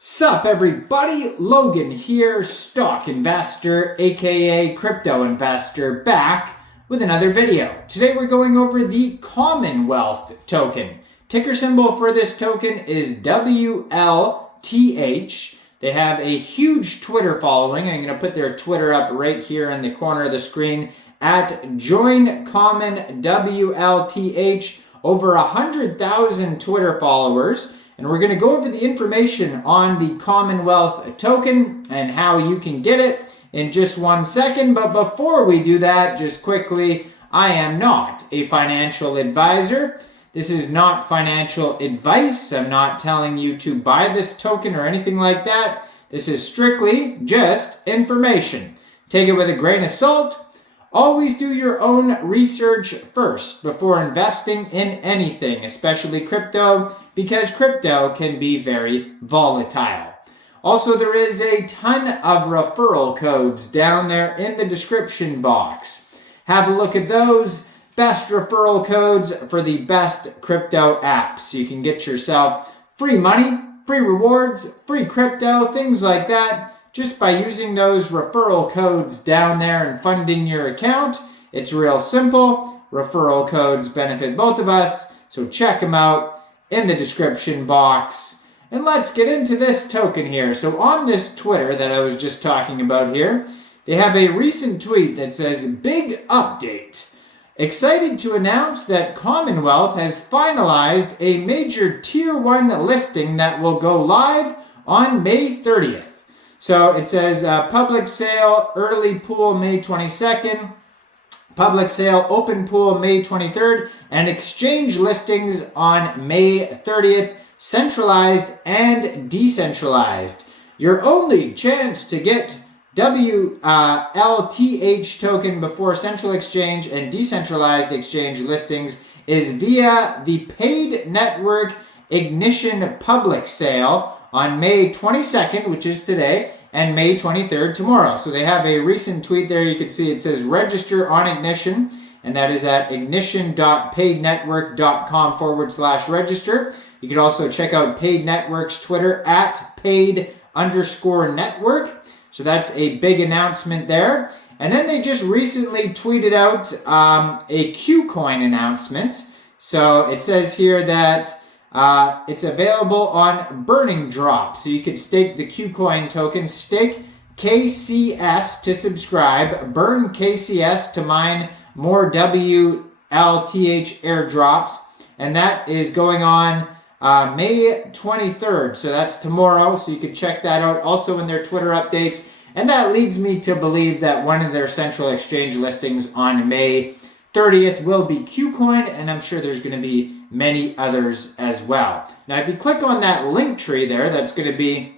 Sup everybody, Logan here, stock investor aka crypto investor, back with another video. Today we're going over the Commonwealth token. Ticker symbol for this token is WLTH. They have a huge Twitter following. I'm going to put their Twitter up right here in the corner of the screen at JoinCommonWLTH. Over 100,000 Twitter followers. And we're going to go over the information on the Commonwealth token and how you can get it in just 1 second. But before we do that, just quickly, I am not a financial advisor. This is not financial advice. I'm not telling you to buy this token or anything like that. This is strictly just information. Take it with a grain of salt. Always do your own research first before investing in anything, especially crypto, because crypto can be very volatile. Also, there is a ton of referral codes down there in the description box. Have a look at those. Best referral codes for the best crypto apps. You can get yourself free money, free rewards, free crypto, things like that. Just by using those referral codes down there and funding your account. It's real simple. Referral codes benefit both of us, so check them out in the description box. And let's get into this token here. So on this Twitter that I was just talking about here, they have a recent tweet that says, "Big update. Excited to announce that Commonwealth has finalized a major Tier 1 listing that will go live on May 30th. So it says public sale, early pool May 22nd, public sale, open pool May 23rd, and exchange listings on May 30th, centralized and decentralized. Your only chance to get WLTH token before central exchange and decentralized exchange listings is via the paid network Ignition public sale on May 22nd, which is today, and May 23rd, tomorrow." So they have a recent tweet there. You can see it says register on Ignition, and that is at ignition.paidnetwork.com/register. You can also check out Paid Network's Twitter at paid_network. So that's a big announcement there. And then they just recently tweeted out a Kucoin announcement. So it says here that it's available on Burning Drop. So you could stake the Kucoin token, stake KCEX to subscribe, burn KCEX to mine more WLTH airdrops. And that is going on May 23rd. So that's tomorrow. So you can check that out also in their Twitter updates. And that leads me to believe that one of their central exchange listings on May 30th will be Kucoin, and I'm sure there's going to be many others as well. Now, if you click on that link tree there, that's going to be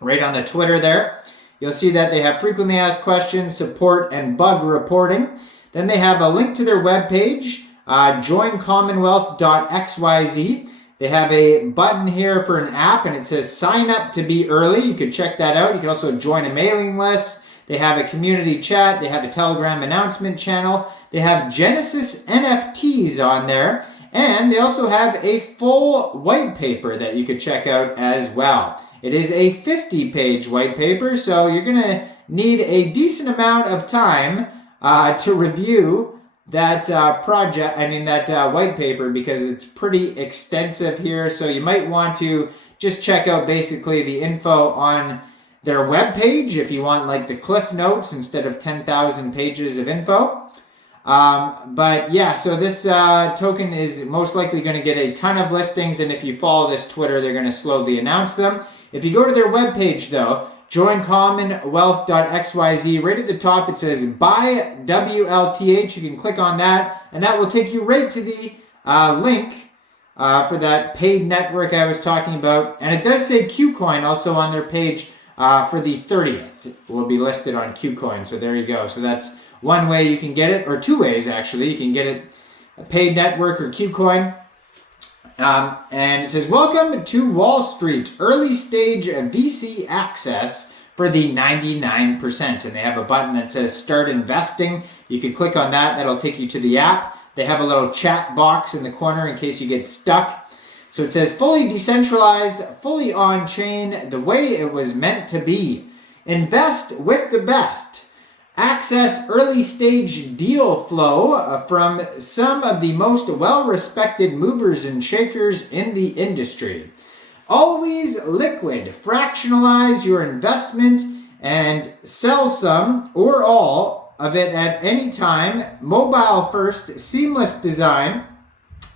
right on the Twitter there. You'll see that they have frequently asked questions, support, and bug reporting. Then they have a link to their webpage, joincommonwealth.xyz. They have a button here for an app, and it says sign up to be early. You could check that out. You can also join a mailing list. They have a community chat. They have a Telegram announcement channel. They have Genesis NFTs on there. And they also have a full white paper that you could check out as well. It is a 50-page white paper, so you're going to need a decent amount of time to review that white paper, because it's pretty extensive here. So you might want to just check out basically the info on their webpage if you want like the Cliff Notes instead of 10,000 pages of info. But yeah, so this token is most likely going to get a ton of listings, and if you follow this Twitter, they're going to slowly announce them. If you go to their webpage though, joincommonwealth.xyz, right at the top it says buy WLTH. You can click on that, and that will take you right to the link for that paid network I was talking about. And it does say Kucoin also on their page for the 30th. It will be listed on Kucoin, so there you go. So that's one way you can get it, or two ways actually. You can get it a paid network or Kucoin. And it says, welcome to Wall Street, early stage VC access for the 99%. And they have a button that says start investing. You can click on that. That'll take you to the app. They have a little chat box in the corner in case you get stuck. So it says fully decentralized, fully on-chain, the way it was meant to be. Invest with the best. Access early stage deal flow from some of the most well-respected movers and shakers in the industry. Always liquid. Fractionalize your investment and sell some or all of it at any time. Mobile first, seamless design.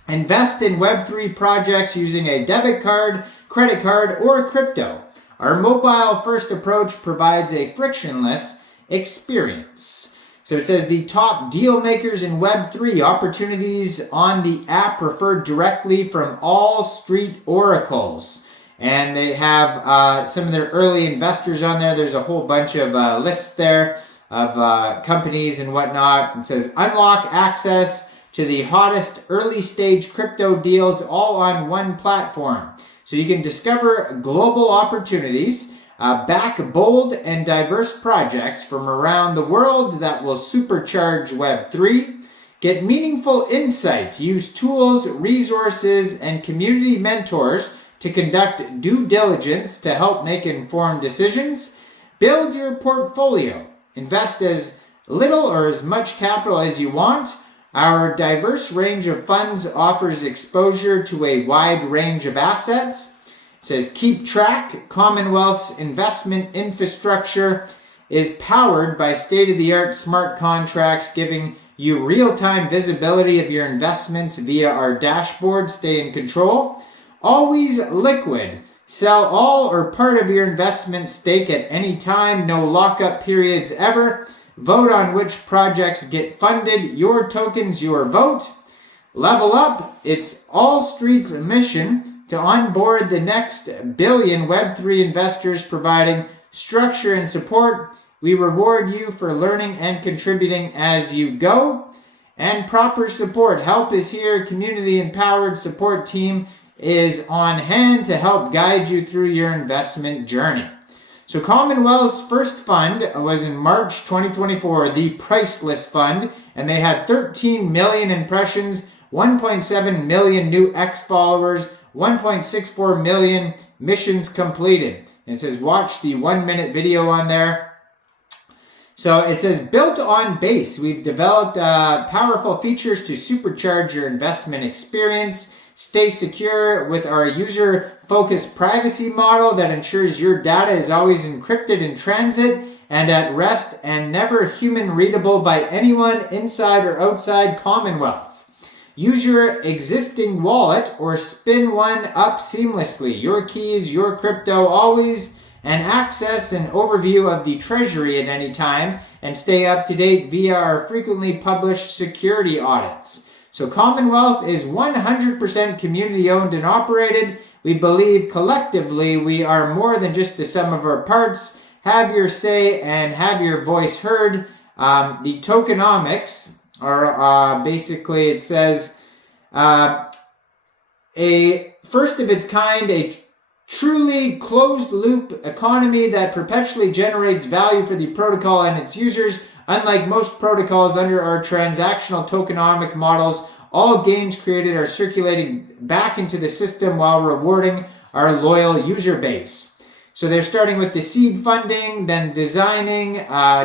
Invest in Web3 projects using a debit card, credit card, or crypto. Our mobile-first approach provides a frictionless experience. So it says the top deal makers in Web3 opportunities on the app referred directly from all street oracles. And they have some of their early investors on there. There's a whole bunch of lists there of companies and whatnot. It says unlock access to the hottest early stage crypto deals all on one platform. So you can discover global opportunities, back bold and diverse projects from around the world that will supercharge Web3, get meaningful insight, use tools, resources, and community mentors to conduct due diligence to help make informed decisions, build your portfolio, invest as little or as much capital as you want. Our diverse range of funds offers exposure to a wide range of assets. It says keep track. Commonwealth's investment infrastructure is powered by state-of-the-art smart contracts, giving you real-time visibility of your investments via our dashboard. Stay in control. Always liquid. Sell all or part of your investment stake at any time. No lockup periods ever. Vote on which projects get funded. Your tokens, your vote. Level up. It's All Street's mission to onboard the next billion Web3 investors, providing structure and support. We reward you for learning and contributing as you go. And proper support. Help is here. Community-empowered support team is on hand to help guide you through your investment journey. So Commonwealth's first fund was in March 2024, the Priceless Fund, and they had 13 million impressions, 1.7 million new X followers, 1.64 million missions completed. And it says watch the 1-minute video on there. So it says built on Base, we've developed powerful features to supercharge your investment experience. Stay secure with our user-focused privacy model that ensures your data is always encrypted in transit and at rest and never human-readable by anyone inside or outside Commonwealth. Use your existing wallet or spin one up seamlessly. Your keys, your crypto always, and access an overview of the treasury at any time and stay up to date via our frequently published security audits. So Commonwealth is 100% community owned and operated. We believe collectively we are more than just the sum of our parts. Have your say and have your voice heard. The tokenomics are basically, it says, a first of its kind, a truly closed loop economy that perpetually generates value for the protocol and its users. Unlike most protocols under our transactional tokenomic models, all gains created are circulating back into the system while rewarding our loyal user base. So they're starting with the seed funding, then designing,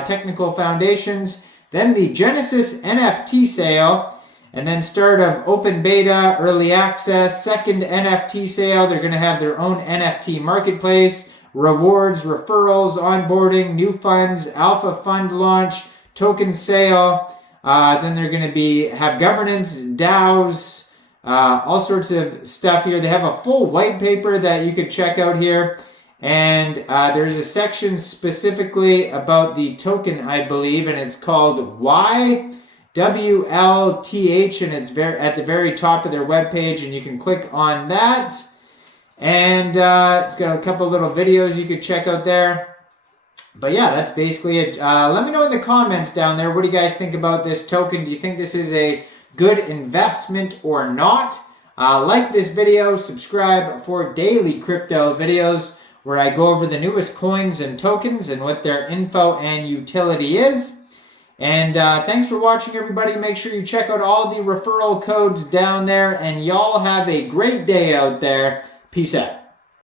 technical foundations, then the Genesis NFT sale, and then start of open beta, early access, second NFT sale. They're going to have their own NFT marketplace, rewards, referrals, onboarding, new funds, alpha fund launch, token sale. Then they're going to have governance, DAOs, all sorts of stuff here. They have a full white paper that you could check out here. And there's a section specifically about the token, I believe, and it's called WLTH, and it's at the very top of their webpage, and you can click on that. And it's got a couple little videos you could check out there. But yeah, that's basically it. Let me know in the comments down there, what do you guys think about this token? Do you think this is a good investment or not? Like this video, subscribe for daily crypto videos where I go over the newest coins and tokens and what their info and utility is. And thanks for watching, everybody. Make sure you check out all the referral codes down there, and y'all have a great day out there. Peace out.